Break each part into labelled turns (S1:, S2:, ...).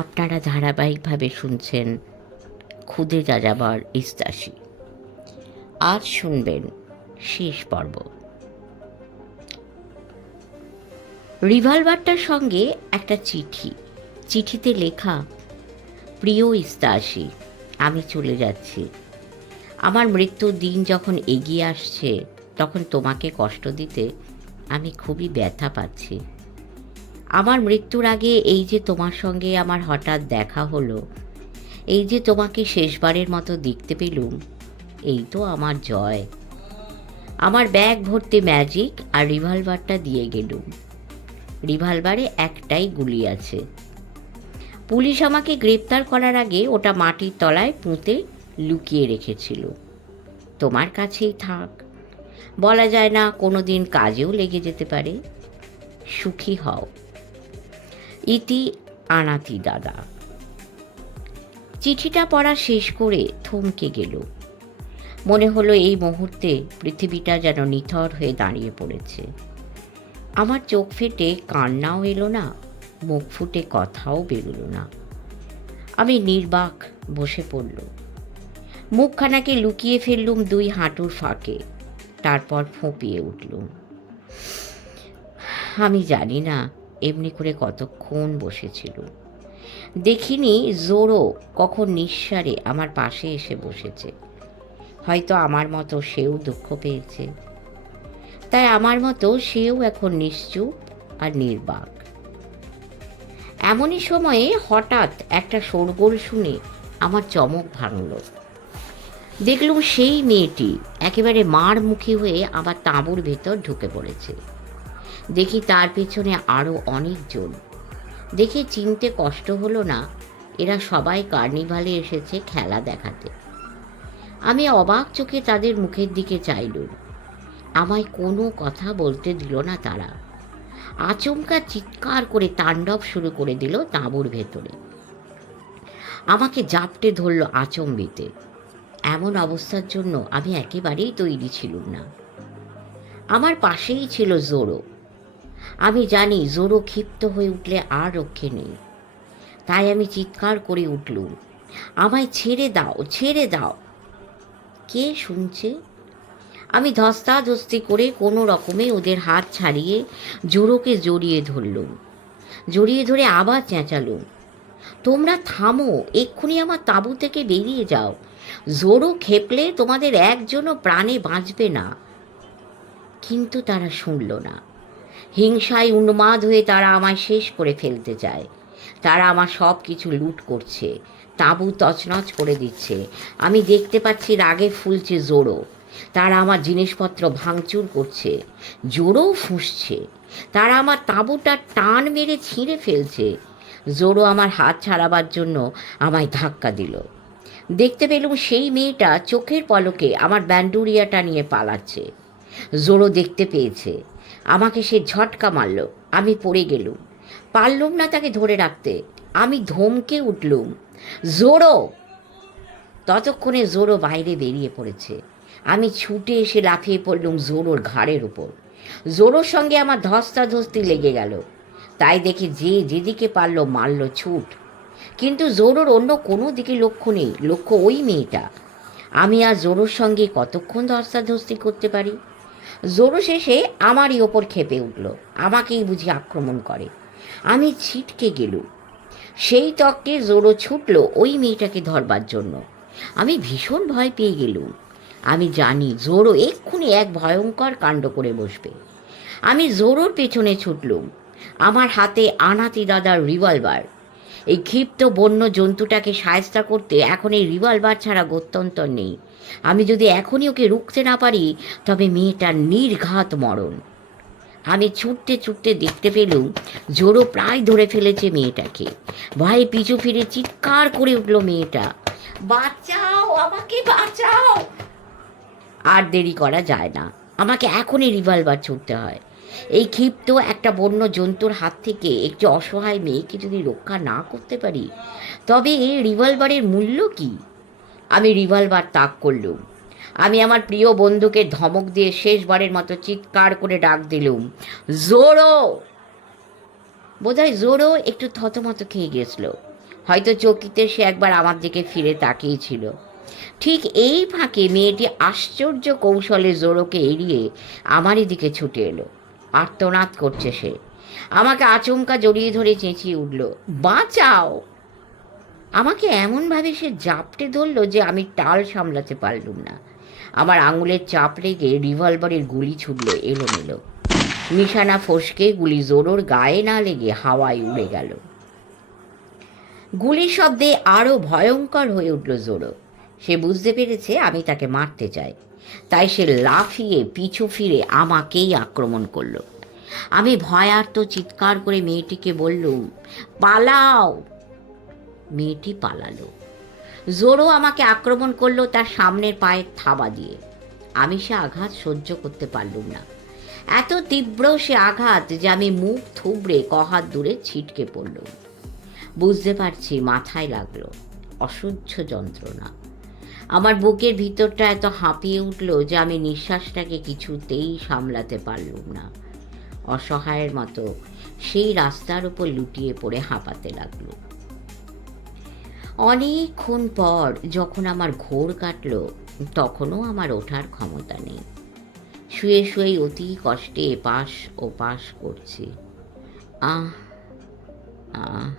S1: আপনারা ধারাবাহিকভাবে শুনছেন খুদে যাযাবর ইস্তাসি। আজ শুনবেন শেষ পর্ব। রিভলভারটার সঙ্গে একটা চিঠি। চিঠিতে লেখা, প্রিয় ইস্তাসি, আমি চলে যাচ্ছি। আমার মৃত্যুর দিন যখন এগিয়ে আসছে, তখন তোমাকে কষ্ট দিতে আমি খুবই ব্যথা পাচ্ছি। আমার মৃত্যুর আগে এই যে তোমার সঙ্গে আমার হঠাৎ দেখা হলো, এই যে তোমাকে শেষবারের মতো দেখতে পেলুম, এই তো আমার জয়। আমার ব্যাগ ভর্তি ম্যাজিক আর রিভলভারটা দিয়ে গেলুম। রিভলভারে একটাই গুলি আছে। পুলিশ আমাকে গ্রেপ্তার করার আগে ওটা মাটির তলায় পুঁতে লুকিয়ে রেখেছিল। তোমার কাছেই থাক। বলা যায় না কোনো দিন কাজেও লেগে যেতে পারে। সুখী হও। ইতি আনাতি দাদা। চিঠিটা পড়া শেষ করে থমকে গেল। মনে হলো এই মুহূর্তে পৃথিবীটা যেন নিথর হয়ে দাঁড়িয়ে পড়েছে। আমার চোখ ফেটে কান্নাও এলো না, মুখ ফুটে কথাও বেরোলো না। আমি নির্বাক বসে পড়ল। মুখখানাকে লুকিয়ে ফেললুম দুই হাঁটুর ফাঁকে, তারপর ফোঁপিয়ে উঠলুম। আমি জানি না এমনি করে কতক্ষণ বসেছিল। দেখিনি জোরও কখন নিঃসারে আমার পাশে এসে বসেছে। হয়তো আমার মতো সেও দুঃখ পেয়েছে। তাই আমার মতো সেও এখন নিশ্চুপ আর নির্বাক। এমনই সময়ে হঠাৎ একটা শোরগোল শুনে আমার চমক ভাঙল। দেখলুম সেই মেয়েটি একেবারে মার মুখী হয়ে আবার তাঁবুর ভেতর ঢুকে পড়েছে। দেখি তার পেছনে আরও অনেকজন দেখে চিনতে কষ্ট হলো না, এরা সবাই কার্নিভালে এসেছে খেলা দেখাতে। আমি অবাক চোখে তাদের মুখের দিকে চাইলুম। আমায় কোনো কথা বলতে দিল না তারা। আচমকা চিৎকার করে তাণ্ডব শুরু করে দিল তাঁবুর ভেতরে। আমাকে জাপটে ধরল আচম্বিতে। এমন অবস্থার জন্য আমি একেবারেই তৈরি ছিলুম না। আমার পাশেই ছিল জোরো। আমি জানি জোরো ক্ষিপ্ত হয়ে উঠলে আর রক্ষে নেই। তাই আমি চিৎকার করে উঠলুম, আমায় ছেড়ে দাও ছেড়ে দাও। কে শুনছে? আমি ধস্তাধস্তি করে কোনো রকমে ওদের হাত ছাড়িয়ে জোরোকে জড়িয়ে ধরলুম, জড়িয়ে ধরে আবার চেঁচালুম, তোমরা থামো, এক্ষুনি আমার তাঁবু থেকে বেরিয়ে যাও, জোরো খেপলে তোমাদের একজনও প্রাণে বাঁচবে না। কিন্তু তারা শুনল না। হিংসায় উন্মাদ হয়ে তারা আমায় শেষ করে ফেলতে চায়। তারা আমার সব কিছু লুট করছে, তাঁবু তছনছ করে দিচ্ছে। আমি দেখতে পাচ্ছি রাগে ফুলছে জোরো তারা আমার জিনিসপত্র ভাঙচুর করছে, জোরও ফুঁসছে। তারা আমার তাঁবুটা টান মেরে ছিঁড়ে ফেলছে। জোরো আমার হাত ছাড়াবার জন্য আমায় ধাক্কা দিল। দেখতে পেলুম সেই মেয়েটা চোখের পলকে আমার ব্যান্ডুরিয়াটা নিয়ে পালাচ্ছে। জোরো দেখতে পেয়েছে। আমাকে সে ঝটকা মারল। আমি পড়ে গেলুম। পারলুম না তাকে ধরে রাখতে। আমি ধমকে উঠলুম, জোরো! ততক্ষণে জোরো বাইরে বেরিয়ে পড়েছে। আমি ছুটে এসে লাফিয়ে পড়লুম জোরোর ঘাড়ের উপর। জোরোর সঙ্গে আমার ধস্তাধস্তি লেগে গেল। তাই দেখে যে যেদিকে পারল মারল ছুট। কিন্তু জোরোর অন্য কোনো দিকে লক্ষ্য নেই, লক্ষ্য ওই মেয়েটা। আমি আর জোরোর সঙ্গে কতক্ষণ ধস্তাধস্তি করতে পারি? জোরো শেষে আমারই ওপর খেপে উঠল। আমাকেই বুঝি আক্রমণ করে। আমি ছিটকে গেলুম। সেই তককে জোরো ছুটল ওই মেয়েটাকে ধরবার জন্য। আমি ভীষণ ভয় পেয়ে গেলুম। আমি জানি জোরো এক্ষুনি এক ভয়ঙ্কর কাণ্ড করে বসবে। আমি জোরোর পেছনে ছুটলুম। আমার হাতে আনাতি দাদার রিভলভার এই ক্ষিপ্ত বন্য জন্তুটাকে সায়স্তা করতে এখন এই রিভলভার ছাড়া গত্যন্তর নেই। আমি যদি এখনই ওকে রুখতে না পারি, তবে মেয়েটার নির্ঘাত মরণ। আমি ছুটতে ছুটতে দেখতে পেলুম জোরও প্রায় ধরে ফেলেছে মেয়েটাকে। ভয়ে পিছু ফিরে চিৎকার করে উঠল মেয়েটা। বাঁচাও, আমাকে বাঁচাও। আর দেরি করা যায় না। আমাকে এখনই রিভলভার ছুটতে হয়। এই ক্ষিপ্ত একটা বন্য জন্তুর হাত থেকে একটি অসহায় মেয়েকে যদি রক্ষা না করতে পারি, তবে এই রিভলভারের মূল্য কি? আমি রিভলভার তাক করলুম। আমি আমার প্রিয় বন্ধুকে ধমক দিয়ে শেষবারের মতো চিৎকার করে ডাক দিলুম, জোরো! বোধহয় জোরো একটু থতমত খেয়ে গেছিল। হয়তো চকিতে সে একবার আমার দিকে ফিরে তাকিয়েছিল। ঠিক এই ফাঁকে মেয়েটি আশ্চর্য কৌশলে জোরোকে এড়িয়ে আমারই দিকে ছুটে এলো। আর্তনাদ করছে সে। আমাকে আচমকা জড়িয়ে ধরে চেঁচিয়ে উঠল, বাঁচাও! আমাকে এমনভাবে সে জাপটে ধরলো যে আমি টাল সামলাতে পারলুম না। আমার আঙুলের চাপ লেগে রিভলভারের গুলি ছুটল এলোমেলো। নিশানা ফসকে গুলি জোরোর গায়ে না লেগে হাওয়ায় উড়ে গেল। গুলির শব্দে আরও ভয়ঙ্কর হয়ে উঠল জোরো। সে বুঝতে পেরেছে আমি তাকে মারতে চাই। তাই সে লাফিয়ে পিছু ফিরে আমাকেই আক্রমণ করল। আমি ভয়ার্ত চিৎকার করে মেয়েটিকে বললুম, পালাও! মেয়েটি পালালো। জোরও আমাকে আক্রমণ করল তার সামনের পায়ের থাবা দিয়ে। আমি সে আঘাত সহ্য করতে পারলুম না। এত তীব্র সে আঘাত যে আমি মুখ থুবড়ে কহাত দূরে ছিটকে পড়লুম। বুঝতে পারছি মাথায় লাগল। অসহ্য যন্ত্রণা। আমার বুকের ভিতরটা এত হাঁপিয়ে উঠল যে আমি নিঃশ্বাসটাকে কিছুতেই সামলাতে পারলুম না। অসহায়ের মতো সেই রাস্তার উপর লুটিয়ে পড়ে হাঁপাতে লাগল। অনেকক্ষণ পর যখন আমার ঘোর কাটলো, তখনও আমার ওঠার ক্ষমতা নেই। শুয়ে শুয়ে অতি কষ্টে এপাশ ওপাশ করছি। আহ আহ।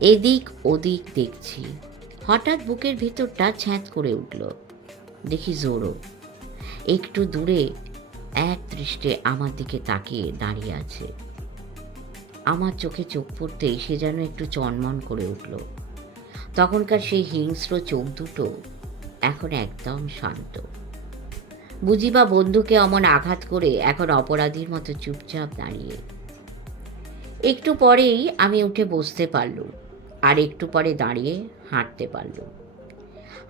S1: এদিক ওদিক দেখছি। হঠাৎ বুকের ভিতরটা ছ্যাঁত করে উঠল। দেখি জোরো একটু দূরে এক দৃষ্টে আমার দিকে তাকিয়ে দাঁড়িয়ে আছে। আমার চোখে চোখ পড়তেই সে যেন একটু চনমন করে উঠল। তখনকার সেই হিংস্র চোখ দুটো এখন একদম শান্ত। বুঝিবা বন্ধুকে অমন আঘাত করে এখন অপরাধীর মতো চুপচাপ দাঁড়িয়ে। একটু পরেই আমি উঠে বসতে পারলুম। আর একটু পরে দাঁড়িয়ে হাঁটতে পারল।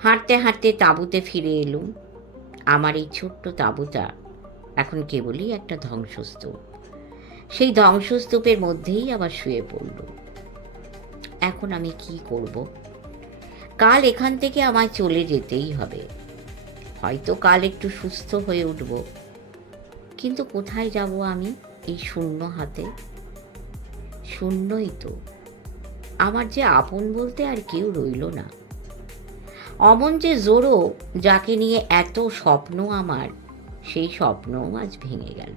S1: হাঁটতে হাঁটতে তাঁবুতে ফিরে এলুম আমার এই ছোট্ট তাঁবুটা এখন কেবলই একটা ধ্বংসস্তূপ। সেই ধ্বংসস্তূপের মধ্যেই আবার শুয়ে পড়ল। এখন আমি কি করব? কাল এখান থেকে আমায় চলে যেতেই হবে। হয়তো কাল একটু সুস্থ হয়ে উঠব। কিন্তু কোথায় যাব আমি এই শূন্য হাতে? শূন্যই তো। আমার যে আপন বলতে আর কেউ রইল না। অমন যে জোরো যাকে নিয়ে এত স্বপ্ন আমার, সেই স্বপ্নও আজ ভেঙে গেল।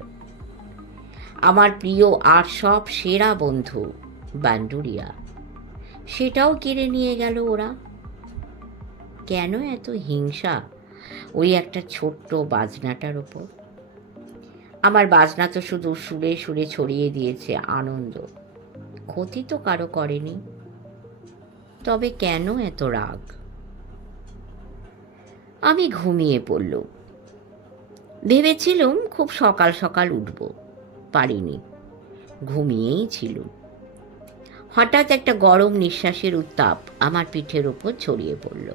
S1: আমার প্রিয় আর সব সেরা বন্ধু বান্ডুরিয়া, সেটাও কেড়ে নিয়ে গেল ওরা। কেন এত হিংসা ওই একটা ছোট্ট বাজনাটার ওপর? আমার বাজনা তো শুধু সুরে সুরে ছড়িয়ে দিয়েছে আনন্দ। ক্ষতি তো কারও করেনি। তবে কেন এত রাগ? আমি ঘুমিয়ে পড়ল ভেবেছিলুম খুব সকাল সকাল উঠব, পারিনি। ঘুমিয়েই ছিলুম। হঠাৎ একটা গরম নিঃশ্বাসের উত্তাপ আমার পিঠের ওপর ছড়িয়ে পড়ল।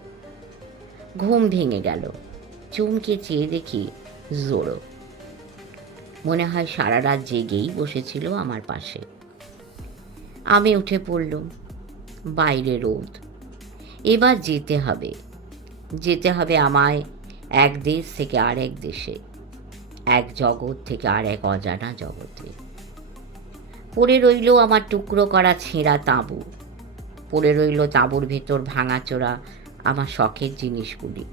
S1: ঘুম ভেঙে গেল। চমকে চেয়ে দেখি জোরো। মনে হয় সারা রাত জেগেই বসেছিল আমার পাশে। আমি উঠে পড়লুম। বাইরে রোদ। এবার যেতে হবে। যেতে হবে আমায় এক দেশ থেকে আর এক দেশে, এক জগৎ থেকে আর এক অজানা জগতে। পড়ে রইল আমার টুকরো করা ছেঁড়া তাঁবু। পড়ে রইল তাঁবুর ভেতর ভাঙাচোরা আমার শখের জিনিসগুলি।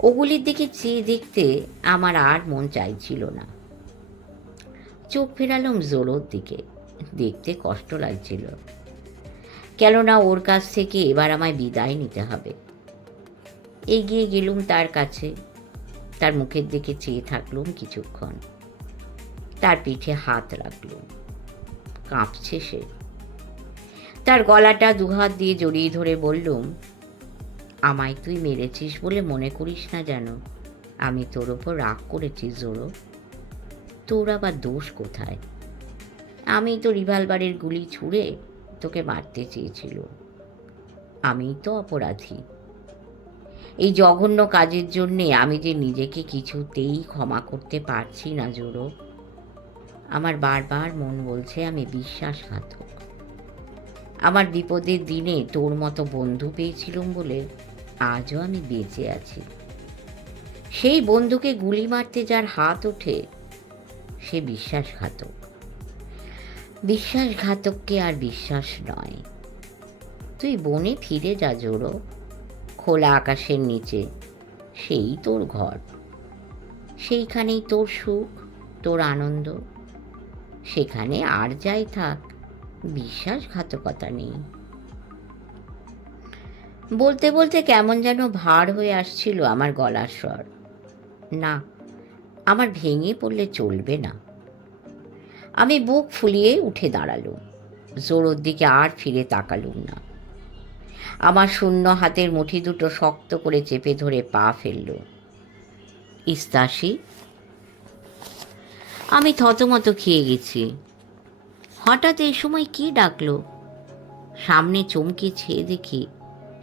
S1: ওগুলির দিকে চেয়ে দেখতে আমার আর মন চাইছিল না। চোখ ফেরালাম জোরোর দিকে। দেখতে কষ্ট লাগছিল। কেননা ওর কাছ থেকে এবার আমায় বিদায় নিতে হবে। এগিয়ে গেলুম তার কাছে। তার মুখের দিকে চেয়ে থাকলুম কিছুক্ষণ। তার পিঠে হাত রাখলুম। কাঁপছে সে। তার গলাটা দুহাত দিয়ে জড়িয়ে ধরে বললুম, আমায় তুই মেরেছিস বলে মনে করিস না যেন। আমি তোর ওপর রাগ করেছি, জোরো। তোর আবার দোষ কোথায়? আমি তো রিভলভারের গুলি ছুঁড়ে তোকে মারতে চেয়েছিল। আমি তো অপরাধী। এই জঘন্য কাজের জন্যে আমি যে নিজেকে কিছুতেই ক্ষমা করতে পারছি না, জোরো। আমার বারবার মন বলছে আমি বিশ্বাসঘাতক। আমার বিপদের দিনে তোর মতো বন্ধু পেয়েছিলুম বলে আজও আমি বেঁচে আছি। সেই বন্ধুকে গুলি মারতে যার হাত ওঠে, সে বিশ্বাসঘাতক। বিশ্বাসঘাতককে আর বিশ্বাস নয়। তুই বনে ফিরে যা জোড়ো, খোলা আকাশের নিচে, সেই তোর ঘর। সেইখানেই তোর সুখ, তোর আনন্দ। সেখানে আর যাই থাক, বিশ্বাসঘাতকতা নেই। বলতে বলতে কেমন যেন ভার হয়ে আসছিল আমার গলার স্বর। না, আমার ভেঙে পড়লে চলবে না। আমি বুক ফুলিয়ে উঠে দাঁড়ালুম। জোরোর দিকে আর ফিরে তাকালুম না। আমার শূন্য হাতের মুঠি দুটো শক্ত করে চেপে ধরে পা ফেলল। ইস্তাসি, আমি থতমত খেয়ে গেছি। হঠাৎ এই সময় কি ডাকলো? সামনে চমকে ছেয়ে দেখি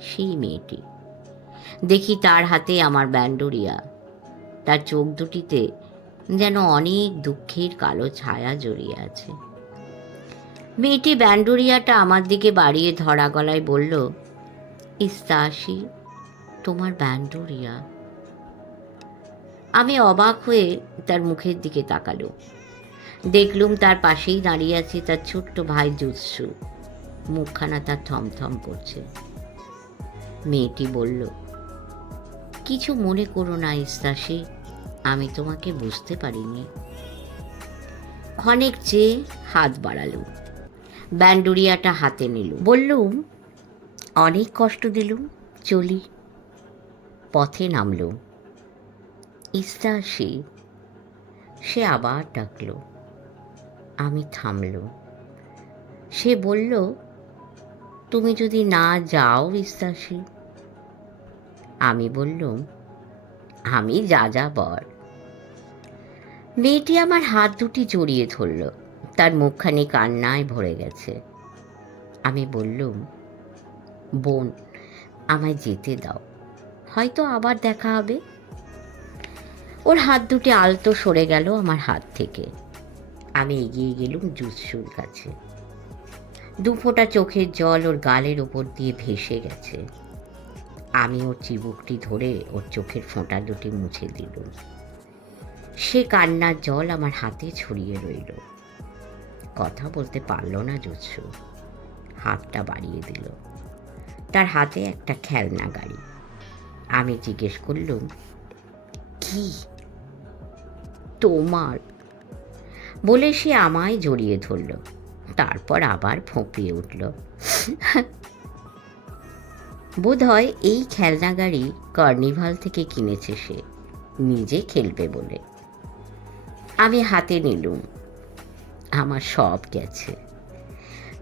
S1: সেই মেয়েটি। দেখি তার হাতে আমার ব্যান্ডোরিয়া। তার চোখ দুটিতে যেন অনেক দুঃখের কালো ছায়া জড়িয়ে আছে। মেয়েটি ব্যান্ডুরিয়াটা আমার দিকে বাড়িয়ে ধরা গলায় বলল, ইস্তাসি, তোমার ব্যান্ডুরিয়া? আমি অবাক হয়ে তার মুখের দিকে তাকালো। দেখলুম তার পাশেই দাঁড়িয়ে আছে তার ছোট্ট ভাই জুৎসু। মুখখানা তার থমথম করছে। মেয়েটি বলল, কিছু মনে করো না ইস্তাসি আমি তোমাকে বুঝতে পারিনি। ক্ষণেক চেয়ে হাত বাড়ালুম ব্যান্ডুরিয়াটা হাতে নিল। বললুম, অনেক কষ্ট দিলুম, চলি। পথে নামলুম ইস্তাসি সে সে আবার ডাকলো। আমি থামলুম সে বলল, তুমি যদি না যাও ইস্তাসি আমি বললুম, আমি যা যা বর মেয়েটি আমার হাত দুটি জড়িয়ে ধরল। তার মুখখানি কান্নায় ভরে গেছে। আমি বললুম, বোন, আমায় যেতে দাও। হয়তো আবার দেখা হবে। ওর হাত দুটি আলতো সরে গেল আমার হাত থেকে। আমি এগিয়ে গেলুম জুসুর কাছে। দু ফোঁটা চোখের জল ওর গালের ওপর দিয়ে ভেসে গেছে। আমি ওর চিবুকটি ধরে ওর চোখের ফোঁটা দুটি মুছে দিলুম। সে কান্নার জল আমার হাতে ছড়িয়ে রইল। কথা বলতে পারল না জুৎসু। হাতটা বাড়িয়ে দিল। তার হাতে একটা খেলনা গাড়ি। আমি জিজ্ঞেস করলুম, কি? তোমার। বলে সে আমায় জড়িয়ে ধরল। তারপর আবার ফোঁপিয়ে উঠল। বোধ হয় এই খেলনা গাড়ি কার্নিভাল থেকে কিনেছে সে। নিজে খেলবে বলে। আমি হাতে নিলুম। আমার সব গেছে।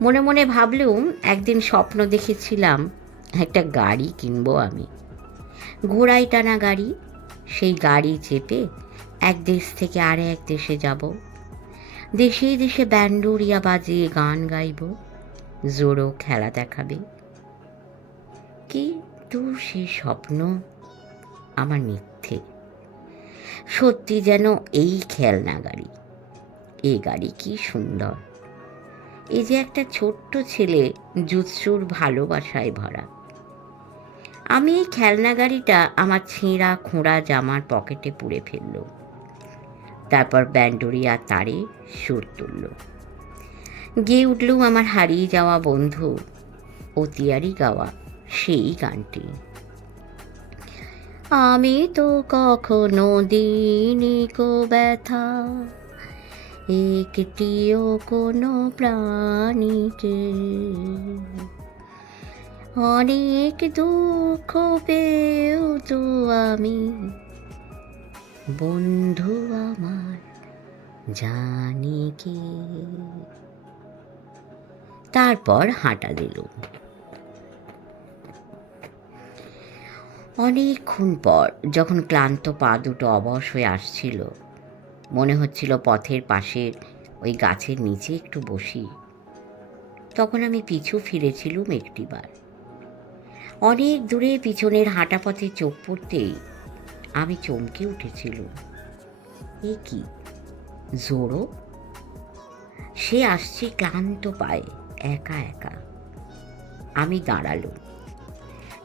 S1: মনে মনে ভাবলুম, একদিন স্বপ্ন দেখেছিলাম, একটা গাড়ি কিনবো আমি। ঘোড়ায় টানা গাড়ি, সেই গাড়ি চেপে এক দেশ থেকে আর এক দেশে যাব। দেশে দেশে ব্যান্ডুরিয়া বাজিয়ে গান গাইব জোরো খেলা দেখাবে। কিন্তু সেই স্বপ্ন আমার মিথ্যে সত্যি যেন এই খেলনা গাড়ি। এ গাড়ি কি সুন্দর। এই যে একটা ছোট্ট ছেলে জুৎসুর ভালোবাসায় ভরা। আমি এই খেলনা গাড়িটা আমার ছেঁড়া খোঁড়া জামার পকেটে পুড়ে ফেলল। তারপর ব্যান্ডোরিয়া তারে সুর তুলল। গেয়ে উঠল আমার হারিয়ে যাওয়া বন্ধু, অতিয়ারি গাওয়া সেই গানটি। আমি তো কখনো দিইনি কো ব্যথা। একটিও কোনো প্রাণীকে। অনেক দুঃখ পেয়েও তো আমি বন্ধু আমার জানি কি। তারপর হাঁটা দিলুম অনেকক্ষণ পর যখন ক্লান্ত পা দুটো অবশ হয়ে আসছিল, মনে হচ্ছিল পথের পাশের ওই গাছের নিচে একটু বসি। তখন আমি পিছু ফিরেছিলুম একটিবার। অনেক দূরে পিছনের হাঁটা পথে চোখ পড়তেই আমি চমকে উঠেছিলুম। এ কি? জোরো? সে আসছে ক্লান্ত পায়ে, একা একা। আমি দাঁড়ালুম।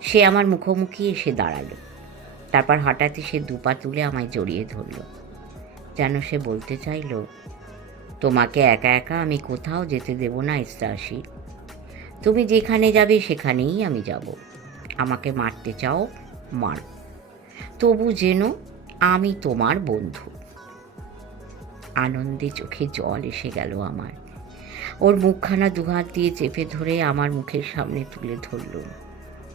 S1: সে আমার মুখোমুখি এসে দাঁড়াল। তারপর হঠাৎই সে দুপা তুলে আমায় জড়িয়ে ধরলো। যেন সে বলতে চাইলো, তোমাকে একা একা আমি কোথাও যেতে দেব না ইস্তাসি তুমি যেখানে যাবে সেখানেই আমি যাব। আমাকে মারতে চাও, মার। তবু যেন আমি তোমার বন্ধু আনন্দে চোখে জল এসে গেল আমার। ওর মুখখানা দুহাত দিয়ে চেপে ধরে আমার মুখের সামনে তুলে ধরলুম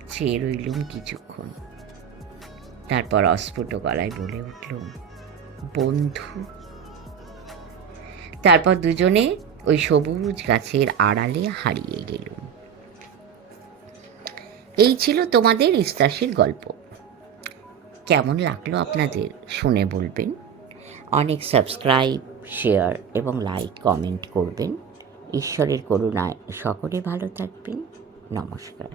S1: চেয়ে রইলুম কিছুক্ষণ। তারপর অস্ফুট গলায় বলে উঠলুম, বন্ধু। তারপর দুজনে ওই সবুজ গাছের আড়ালে হারিয়ে গেলুম। এই ছিল তোমাদের ইস্তাসির গল্প। কেমন লাগল আপনাদের শুনে বলবেন। অনেক সাবস্ক্রাইব, শেয়ার এবং লাইক, কমেন্ট করবেন। ঈশ্বরের করুণায় সকলে ভালো থাকবেন। নমস্কার।